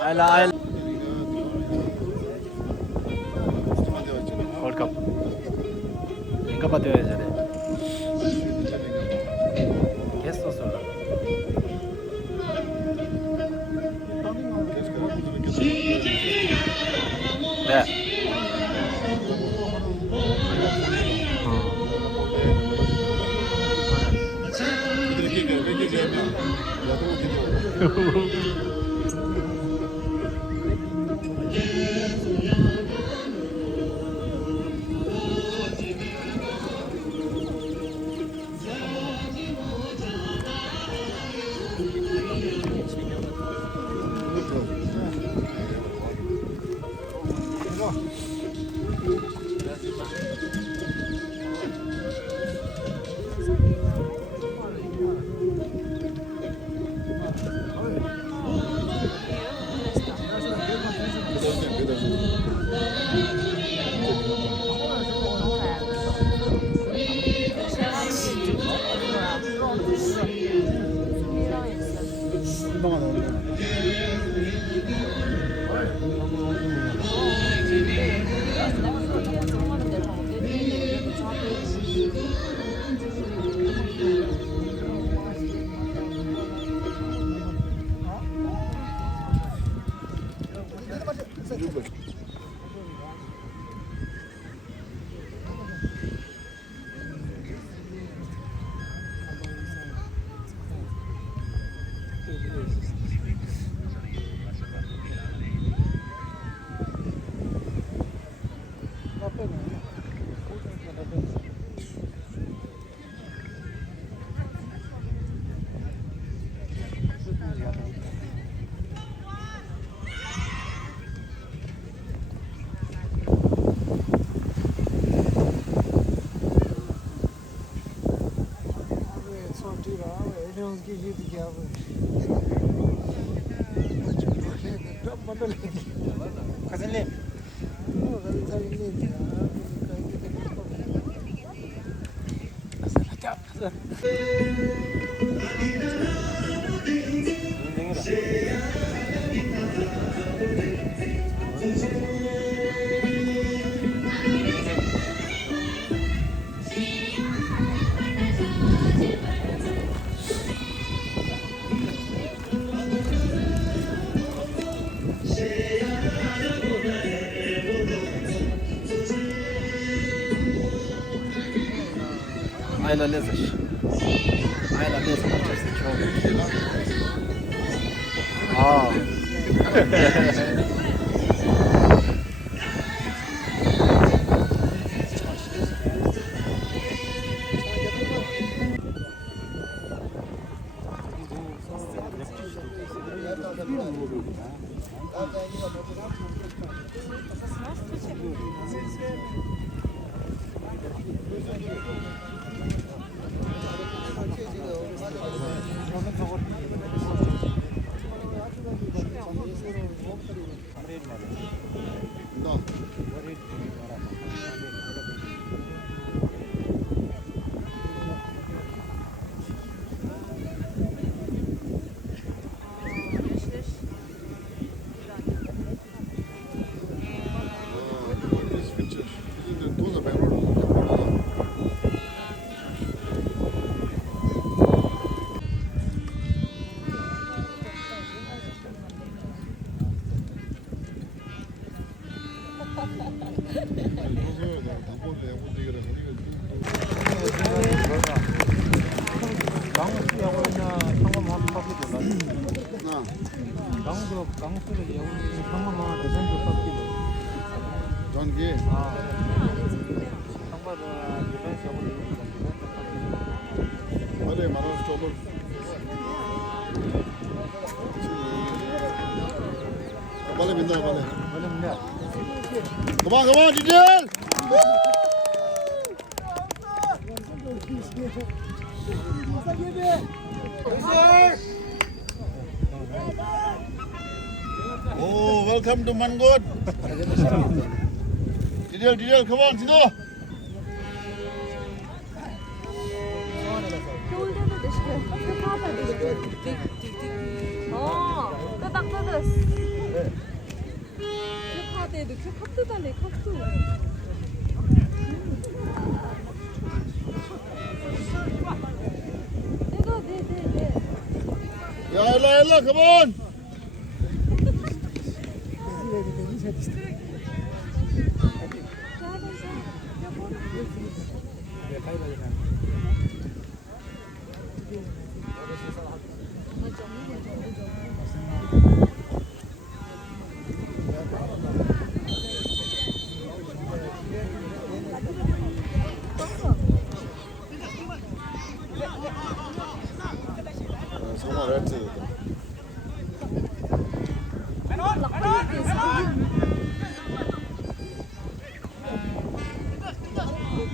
아일라 월컵 인가파 되어야 되네. 게스트 소라. 네. Ayla lezer. Ayla lezer açarsın çok. Aa. Come on, Didier! Oh, welcome to Mangot. Didier, come on, Sido. 어, 끄덕끄덕. 큐카드에도 큐카드 달래 카드. 내가 네. Ya Allah, come on. Someone else.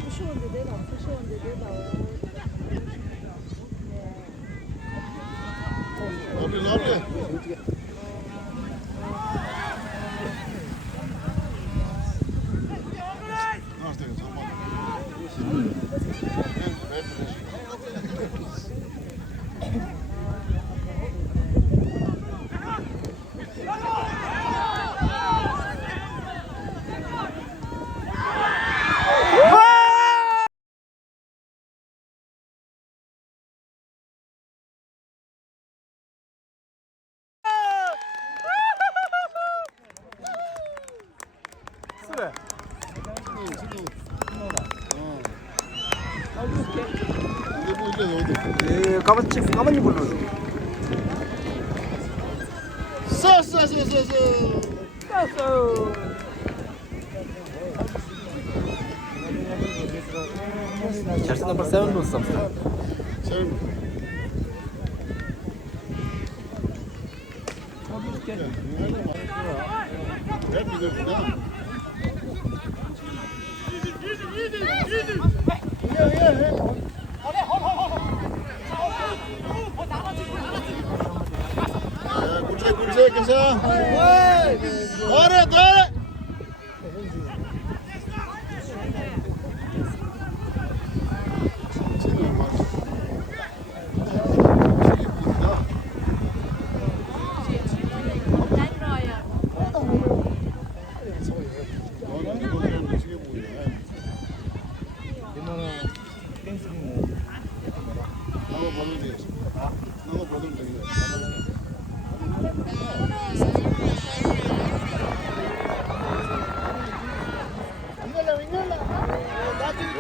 부시원데 내가 부시원데 내가. Lovely. 그래. 예, 가만히 불러줘. 써. Jersey number 7 lose something. 굿제 괜찮아. 더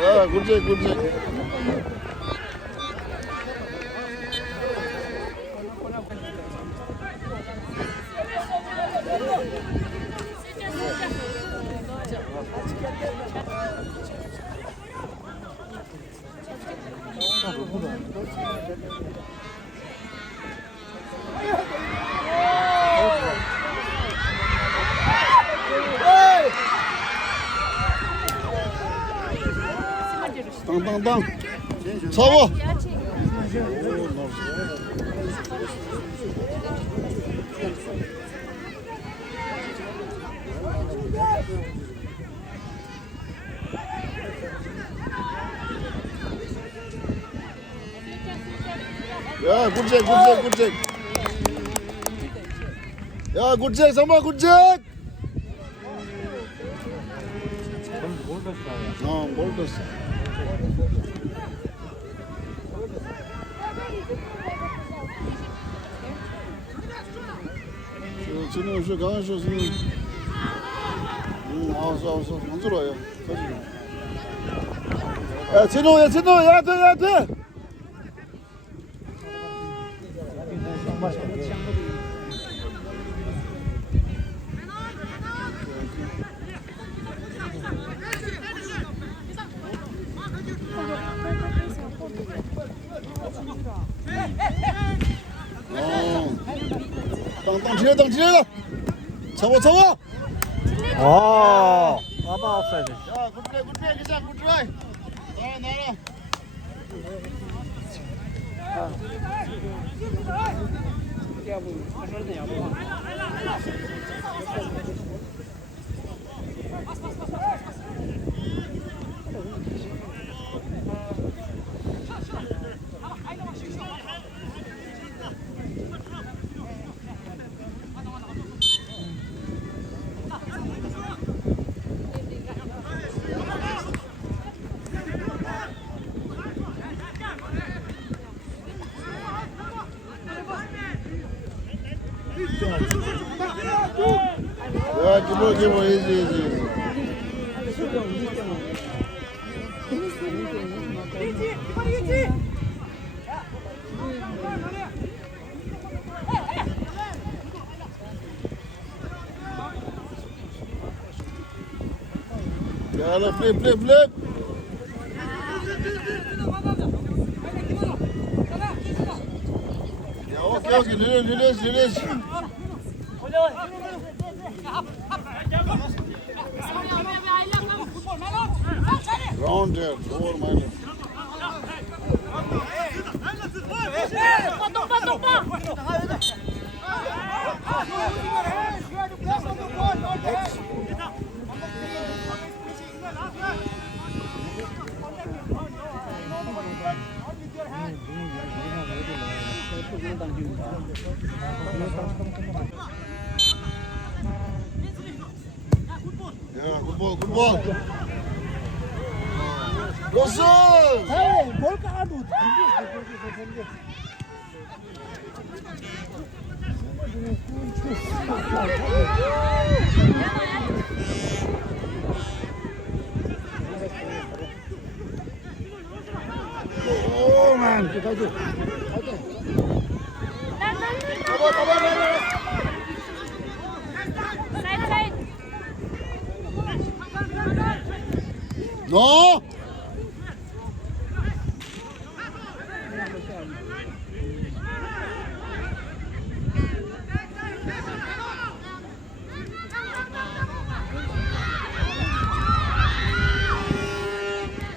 야, 굿제. 땅. 잡아. 야, 굿잭. 야, 굿잭, 성마 굿잭. 뭘 됐어. 진우 강한쇼 진우. 알았어. 만들어 와요. 야, 진우, 야, 돼. 땅 지내다. 잡아. 아마 없어야지. 야, 굿플레이, 기자, 굿트라이. 나라. keep on, easy. Yeah, flip. Yeah, okay, release. Round there, over minus. Yeah, good ball. Russell! Hey, ball ka ano? Oh man! Come on. Side. No!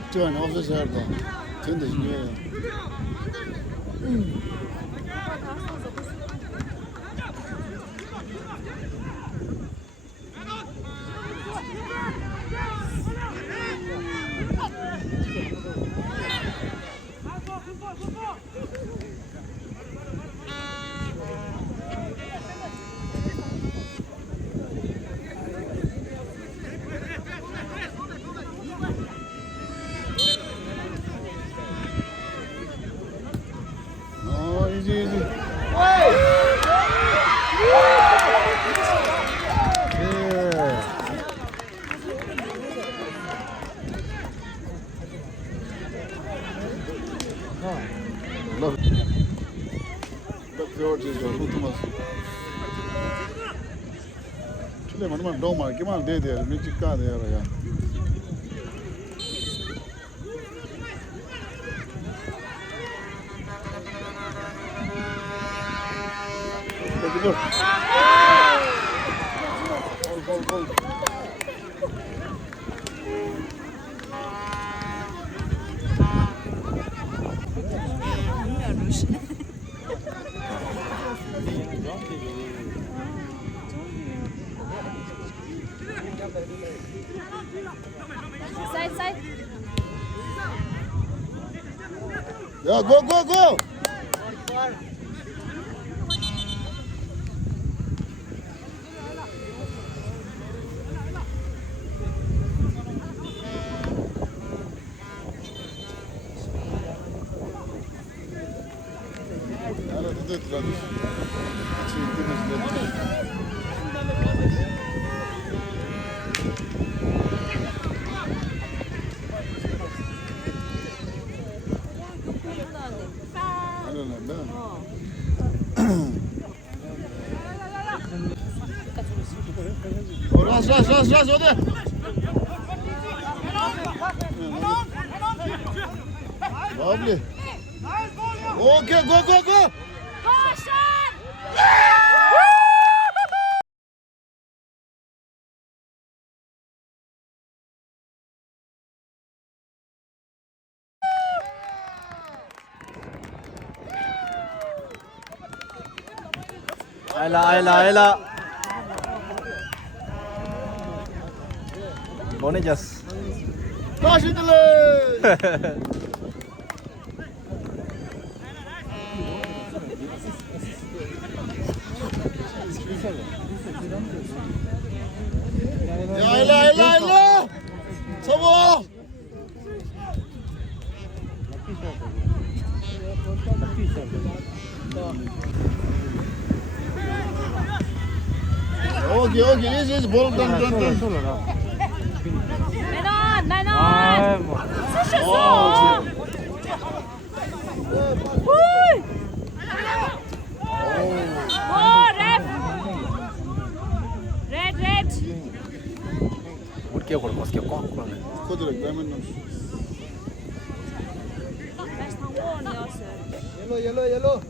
Turn off this hair though. Turn this way. Oh, easy. Look, George is ultimas. Chile, man, don't mind. Come on, there. Me chicka there, yeah. Good. Goal. Side. Yeah, go. Raz, 어디? Lovely. Okay, go. Ayla. Bonijas. Taşıdılar. Ayla. Sabah. Okay, okay. Easy. Ball done. 맨원 아, 뭐. 쑤셨어 랩 Porque eu coloco aqui com a Khud rakh, diamond nam. Yellow.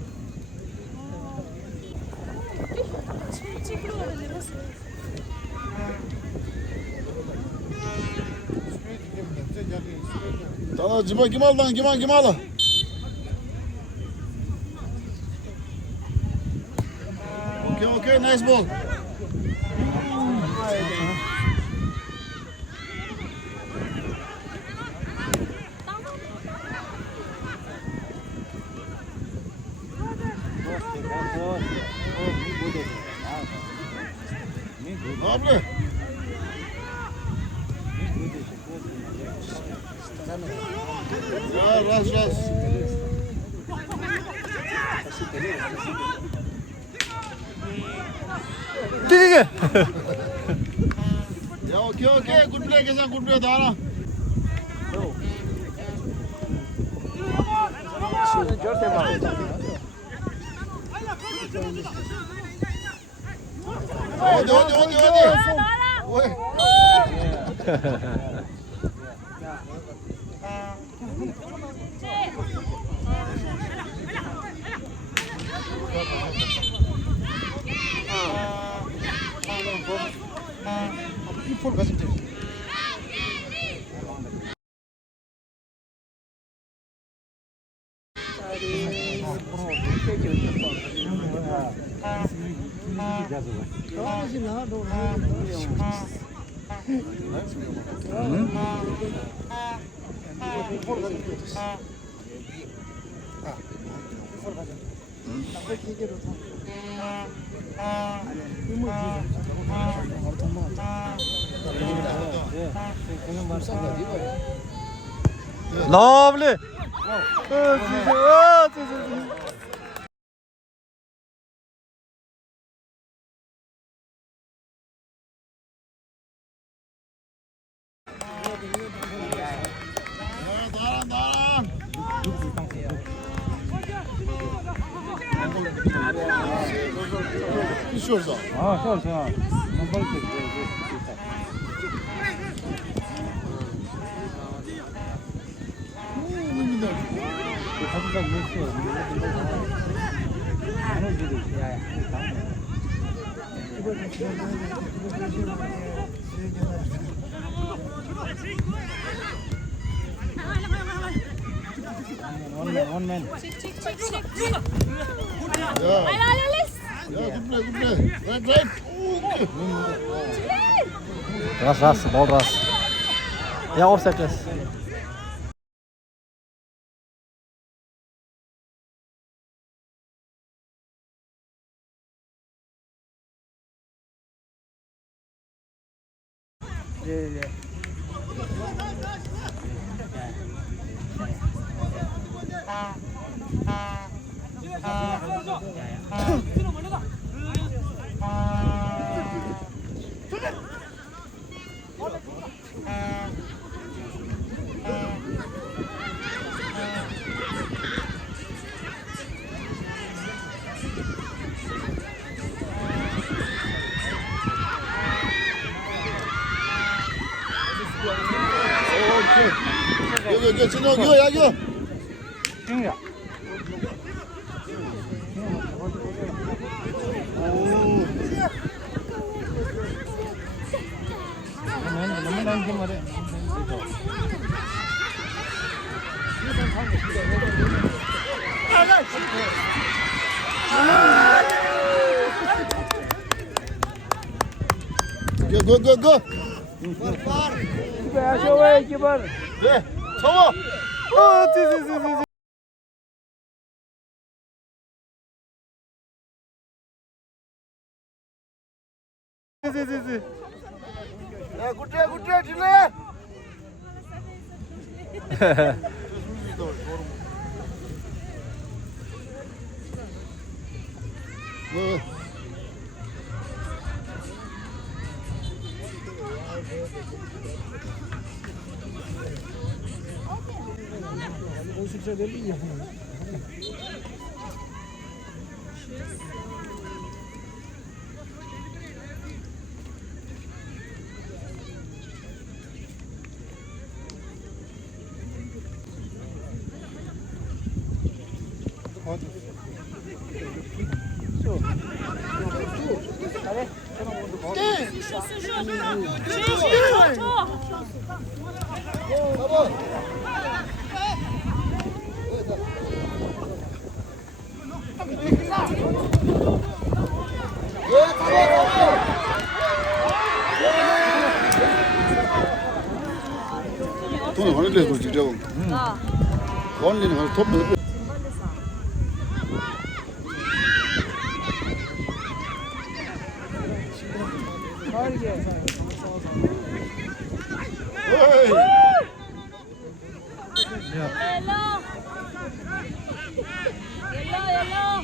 Tamam, kim al. Okay, nice ball. Lovely. Yeah, rest. 되게. Yeah, okay. Good play, Kesan. Good play, Dara. 어디. 이폴 가슴 돼. Lovely. 나랑. 피쉬어서. 아, 좋아. 한 번씩 One man. Yeah, good play. Right. Раз, ball раз. Я offside yes. Yeah. 여기 진영 이거. 중이야. Go. 기발. 네, 성호. 야, 굿트레 딜레. 돈을 하는 데도 직접 원리는 가서 돈 몇. Yellow. Yellow.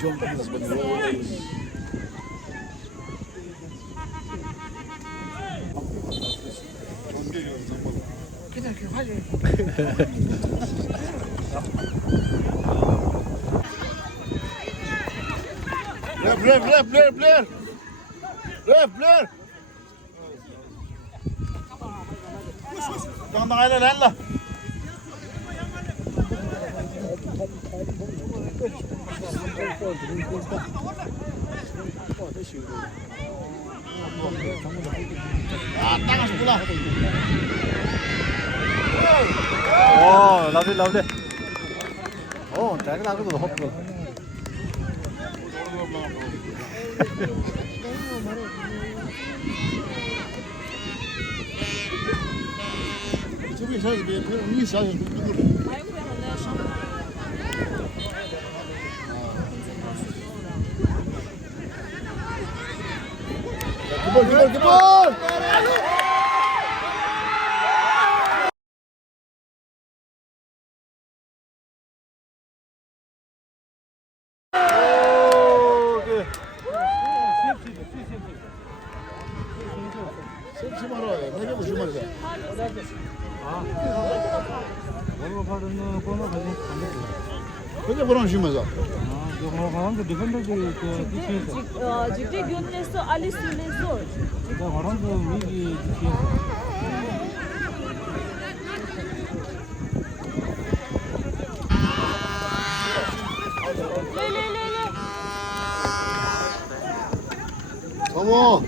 John Thomas ben John geliyor zaman. Ref. Tangdang ayla lan la. Tangan sebelah. Oh, lovely. Oh, tag lagu tu hop. 저기 사야 돼. 니 사야 돼. 기본. 센치 말아. 내가 무슨 말이야? Önce buranın şumasa. Ciddi günlesi Ali Sülezor. Le. Tamam.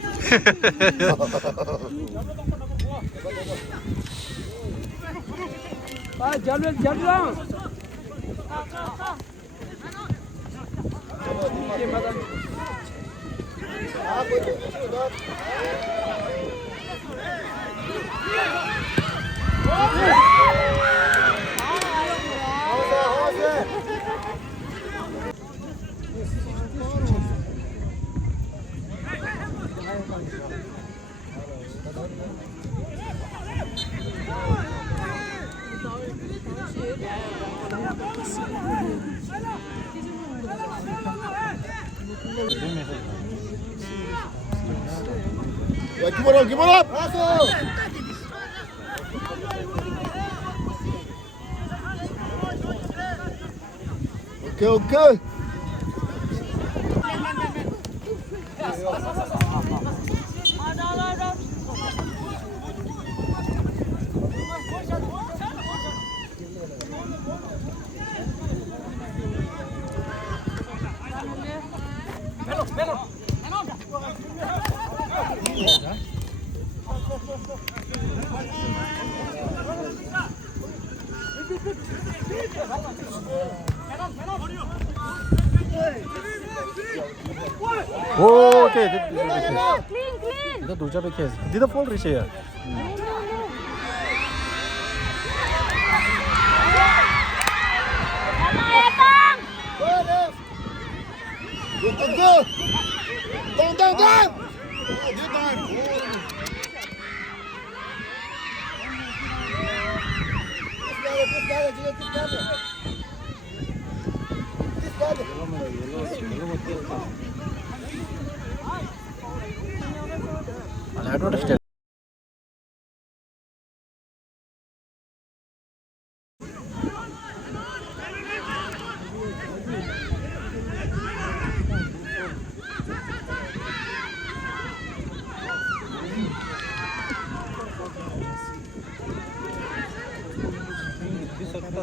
Jalan. Ya gimana? Masuk. Oke. Ada. Oh, okay. Clean. Itu दूसरा पे case. Did the fall reach here? Dang. I don't understand.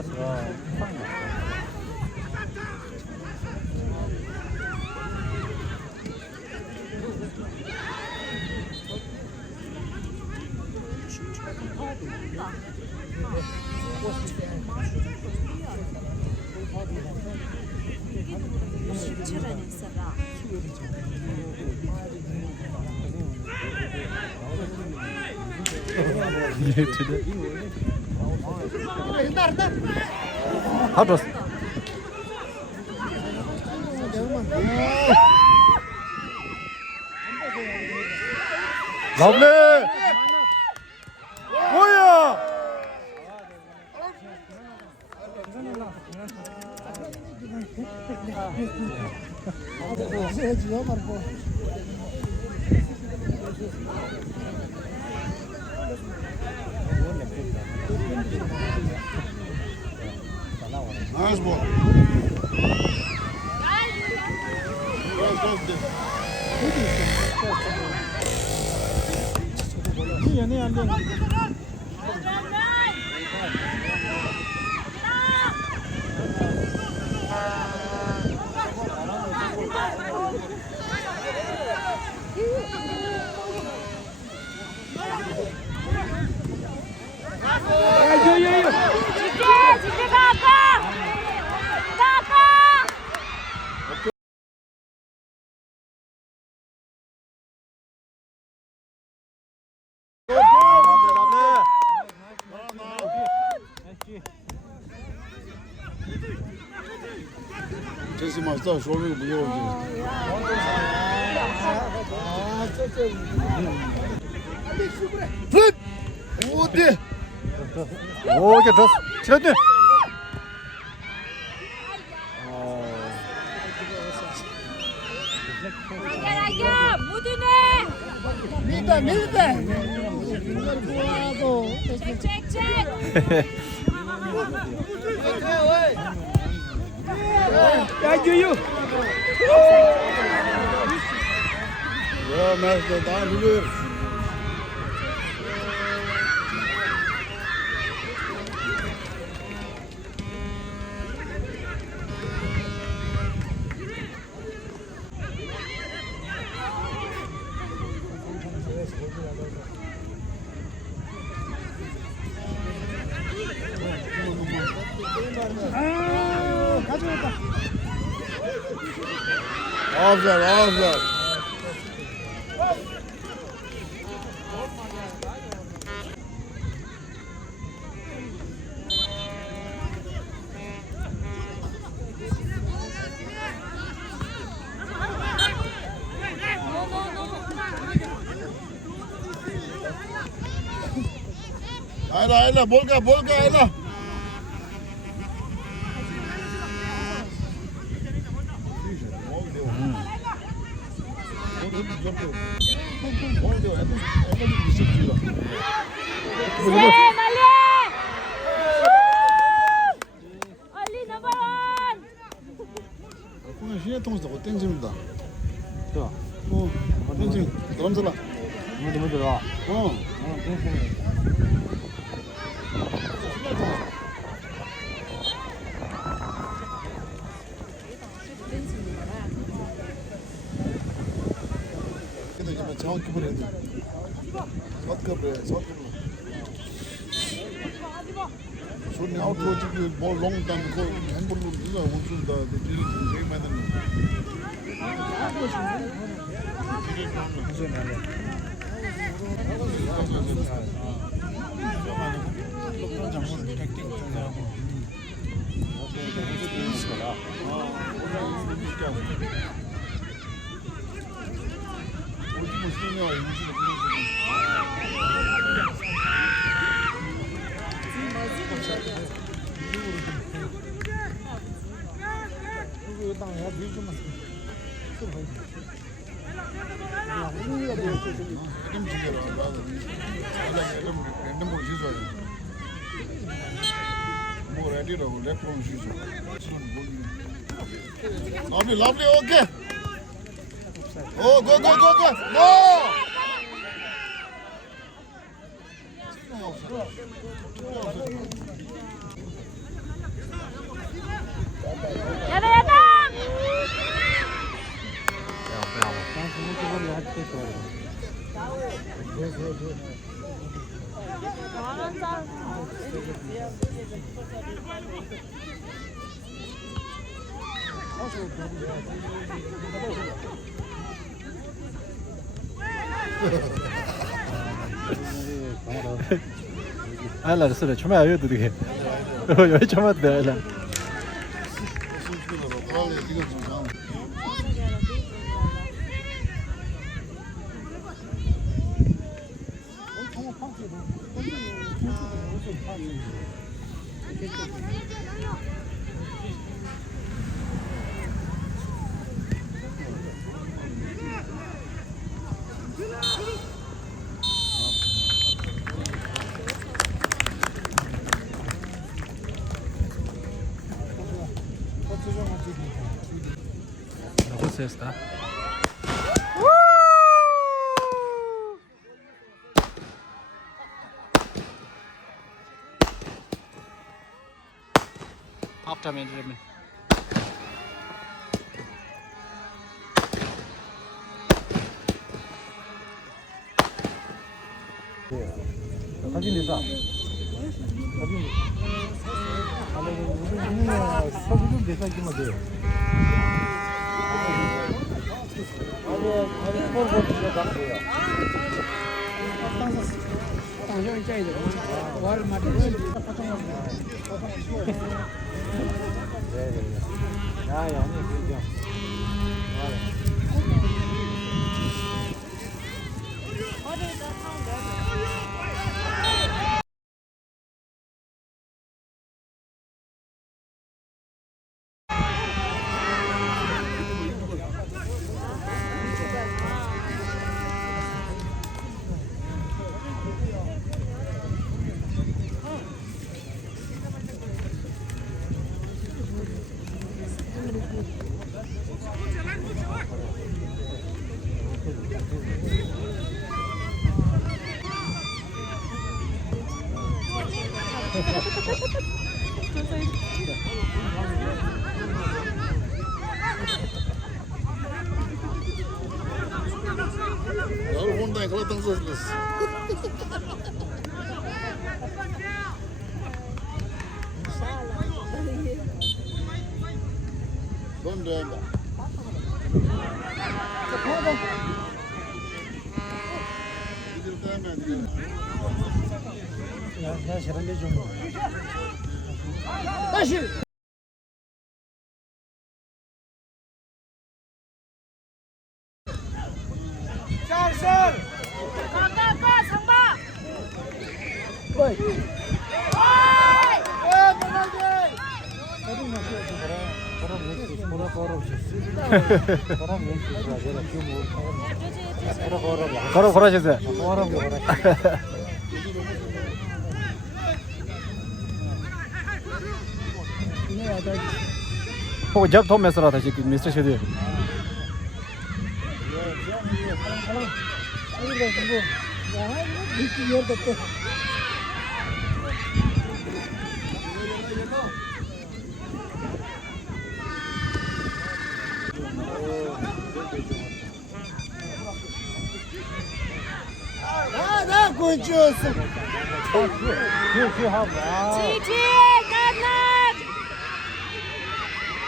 가스가 하도 lovely 뭐야 Nice ball. 집게 가 아까. 가 아까. Jesse Master, show me the video. Flip! Oh, dear. 오게 더 치렀네 야, 무드네. 밀다. 책. Yeah, Master, down here. Offside. Ayla, bolka, Ayla. Ali number 1. 그냥 신의 통해서 땡집니다. 자 땡집, 드럼살라. 먼저 와 근데 이제 정확히 보내야 돼. 컷커브에. 손이 아웃로지기 뭐 롱단 그 핸볼로 누가 원준다. 되게 많이 Lovely, okay. Oh, go. No! Aylar sıra çöme ayıyordu diye. Öyle çöme de aylar. Vallahi diyorsun tamam. Você está? Half time entertainment. 사진 내자. 사진. 아니, 사진 좀 내자 이기면 돼. 나를 혼자 그런 당서 들었어. 넌 된다. 이들 때문에 야, 저런 데 좀. 가가가 상박. 어이. 걸어 걸어주세요. वो जब तो मैच रहा था जी मिस्टर शेदी 나 구주스. 지지 가나.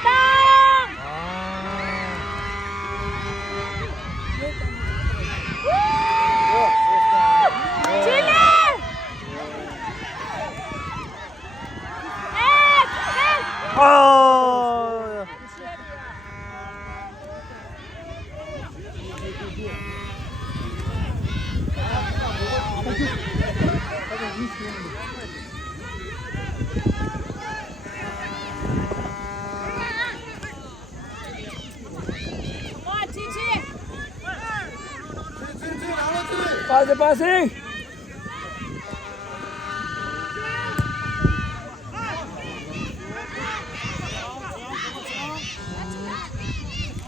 땅. 칠레. 아 빠세 빠세.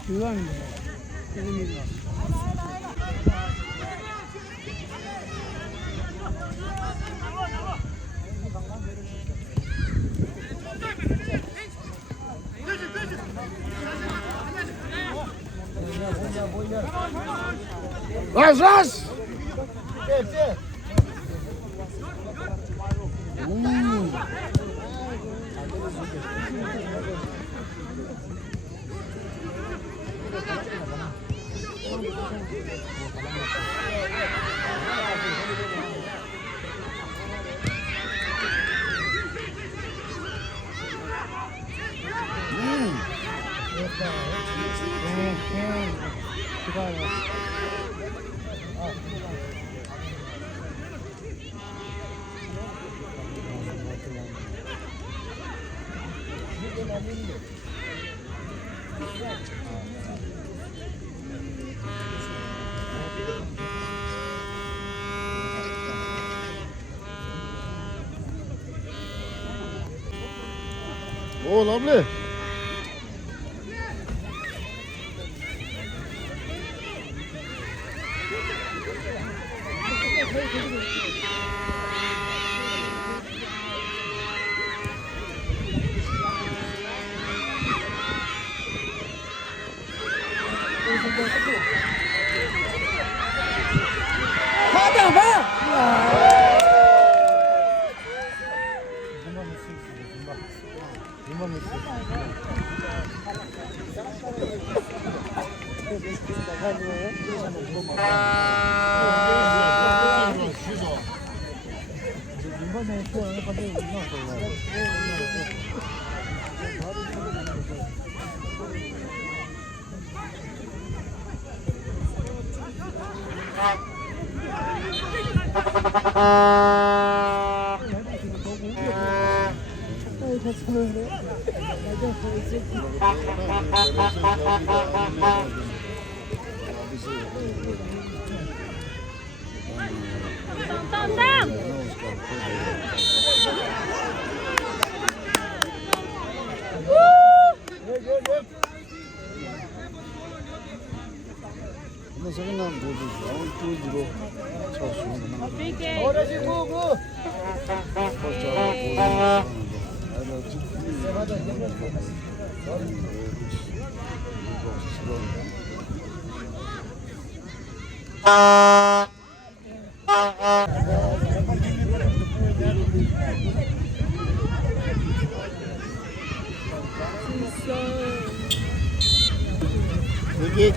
이거는 라스 라스. Oh, lovely. 가다 봐. 땅, 땅! 근데 저거는 뭐지? 뚜지로 쳐주는 거. 삐게. 어르신 구구. 여기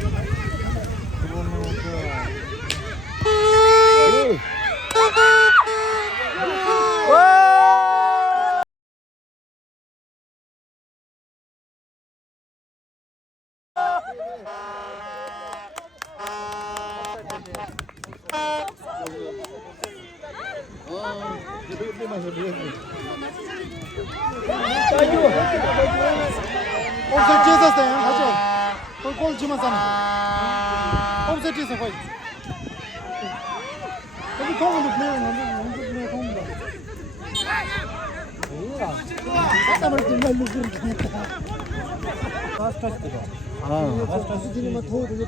옵셋 찍었어요. 가죠. 골 주면 싸는. 옵셋 찍었어 거의. 여기 통으로 플레이 통으로. 아까 말했던 말로 그렇게 했다. 수준이만 더 돌려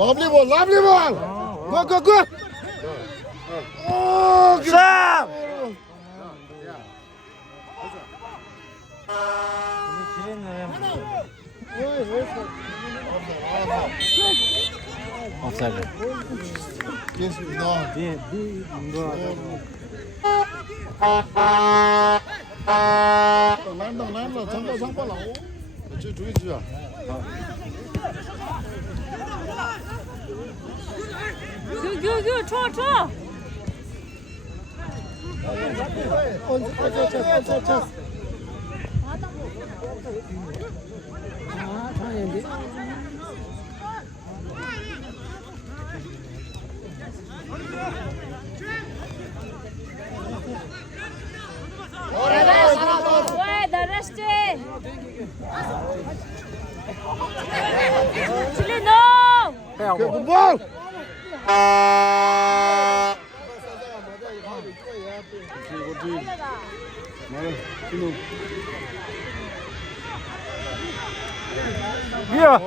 lovely ball, lovely ball. Go, go, go. Oh, 쌈! 없어요. yes, no. 난다, 장바 나오. 저 저기 주자. 교, 쳐, 쳐! 왜, 나라스지? 칠리, 노! Good ball. 미야.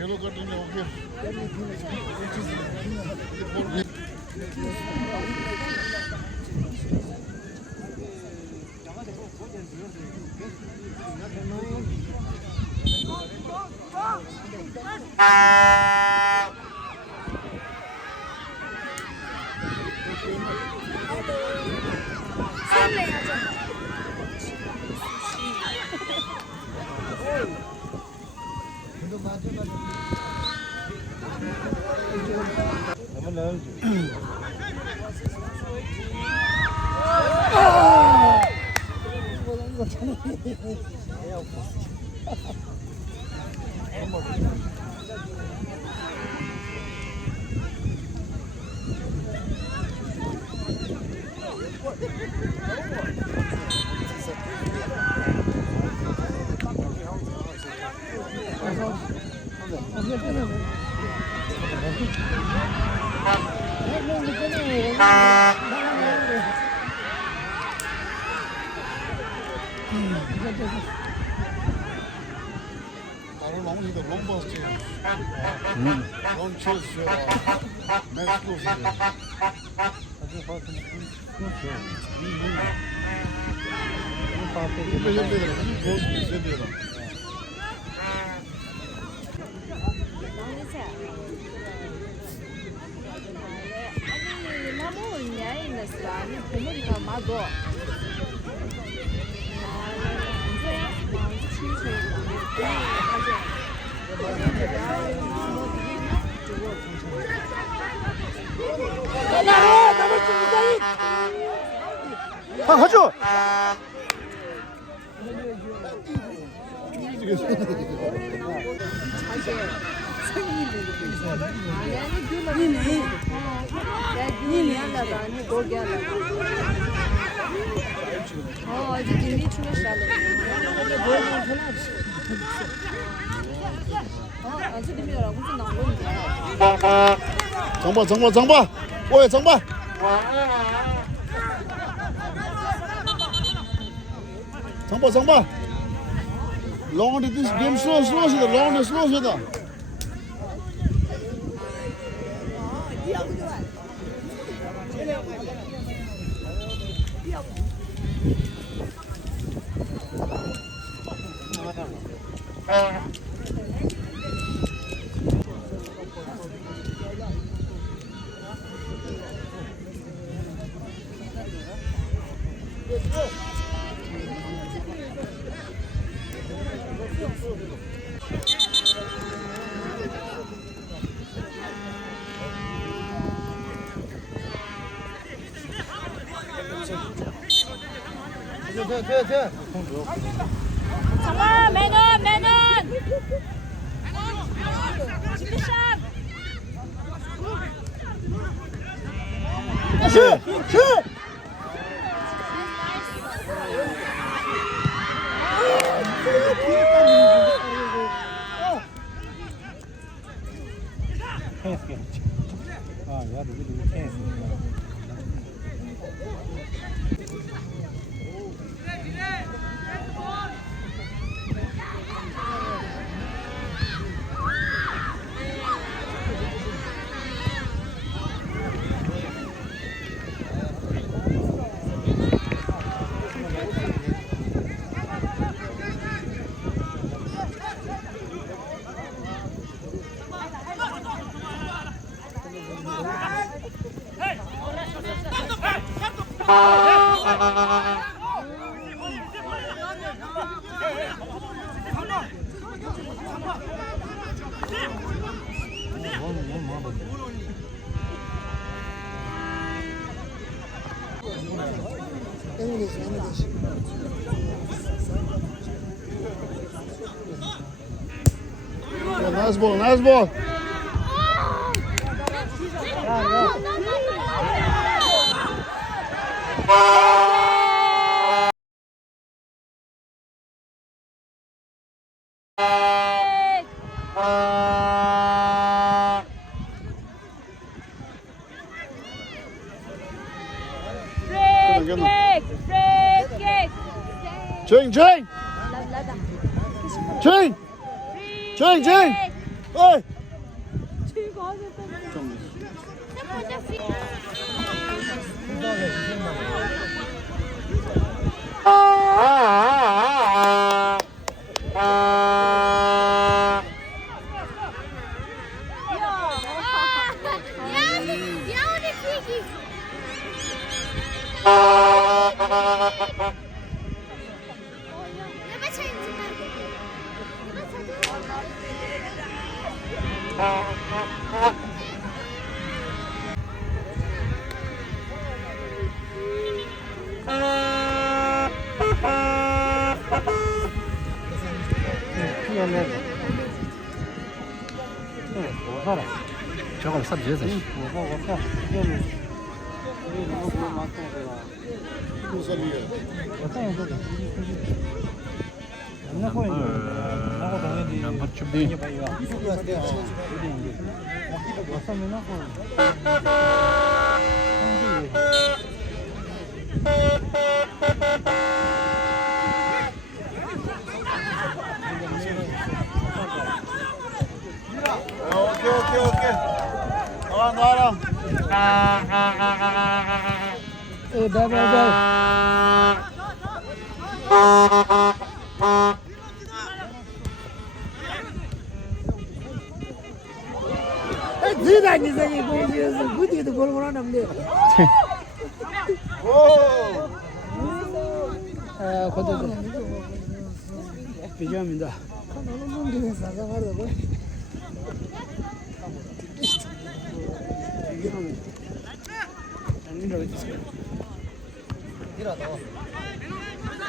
Yellow cutting है okay I don't know the long bus chair. Long chairs next close 하죠. 정바 오예 정바 정바 long did this game slow 시다 long slow 시다 정말 매는 지키샷 Nice ball. Free kick! 조잉 조잉 라다. 조잉 조잉 조잉 어이 저걸 삽 지어서. 양파 준비. 오케이 나와라 지다니 생이 공주에서 그뒤에도 골골 남네. 아, 건들. 비교합니다.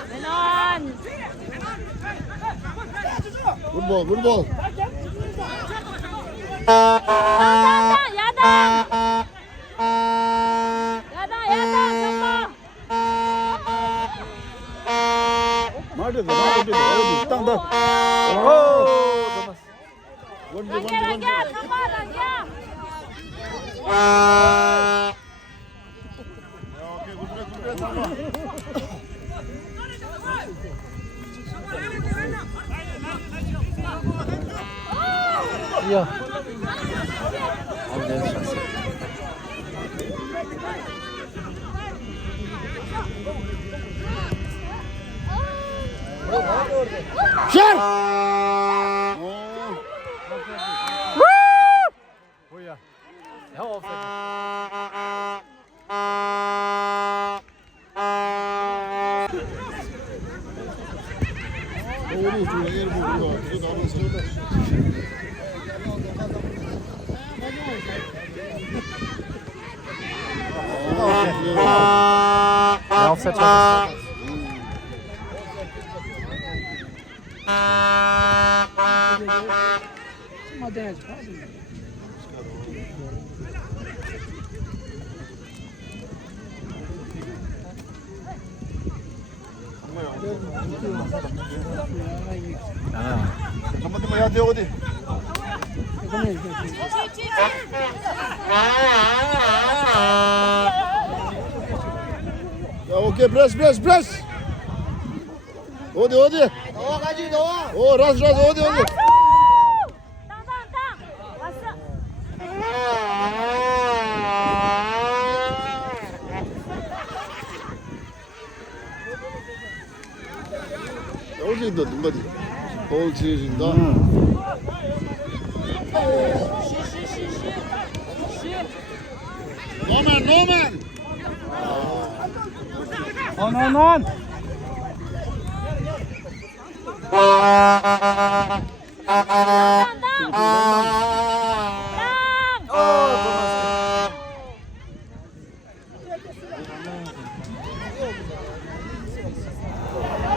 맨원. 굿볼 야다. 정말. 말도 땅다 라기야, 정말 라기야. 오케이 굿 상마 이야. 네, 샷. 샷! 뭐야? 야, 없어. 우리 중에 보고 그거 나는 서울다 야, 없어. 쳐. 아, 한번 해야 돼 어디 자 오케이 프레스 어디 넣어 가지 넣어. 오 라스 어디 땅. 왔어. 어디 누가지 볼 지어진다 노맨 원원원.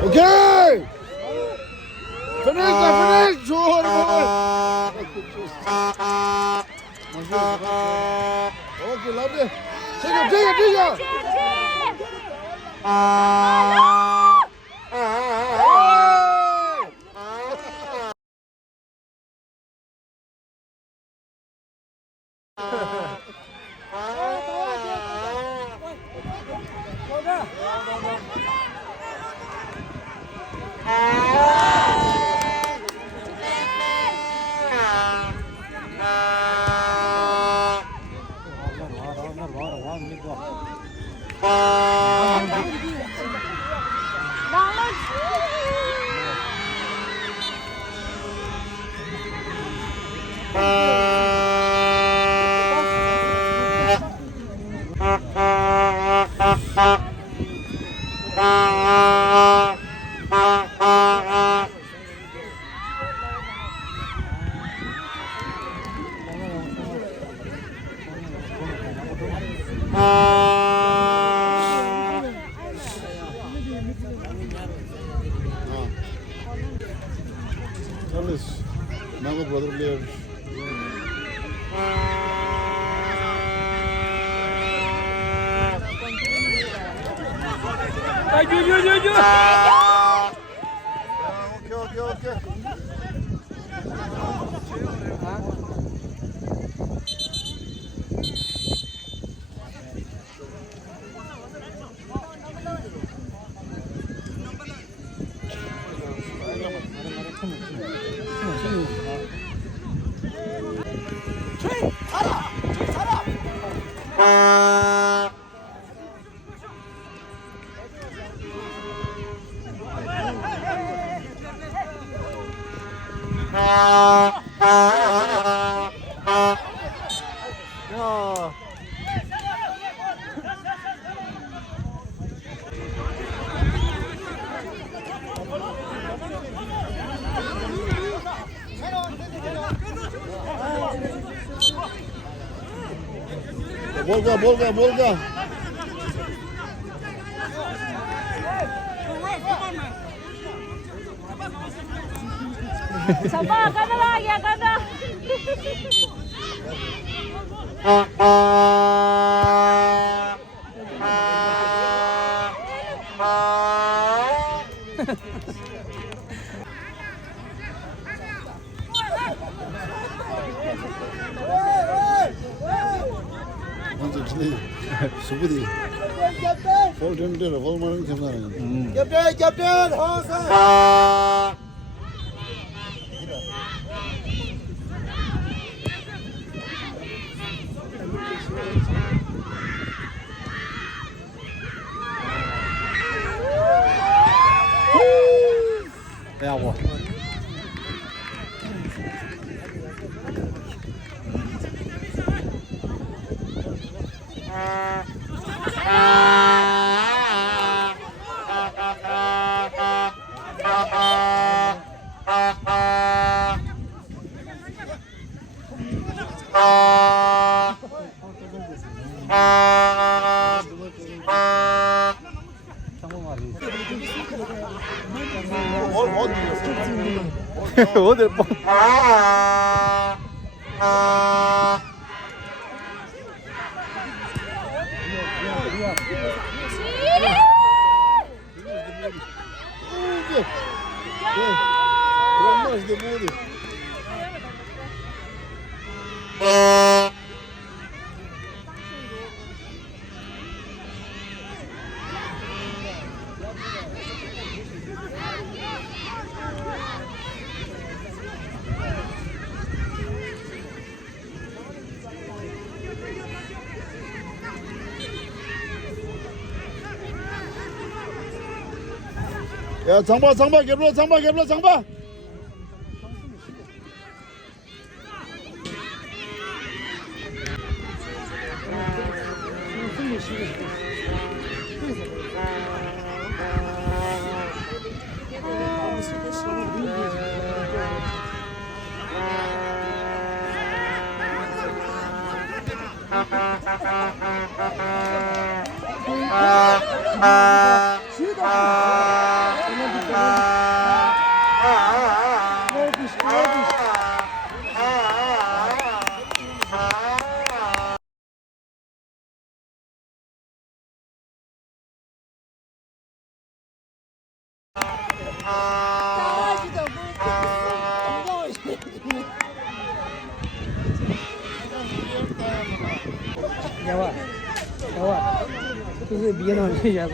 오케이 피니시 좋아 오케이 라비 뛰어 Charles, Nago brother player. Okay. 야. Bolga. Sabah ka na lang, ya ka na. 먼저 진이 수비디. 볼 텐데로 볼만은 괜찮아요. 캡틴 허선 야, 뭐. 어디 뭐. Kron mas de mudo. 야, 장바, 장바. 야와 그래서 미안한 거야.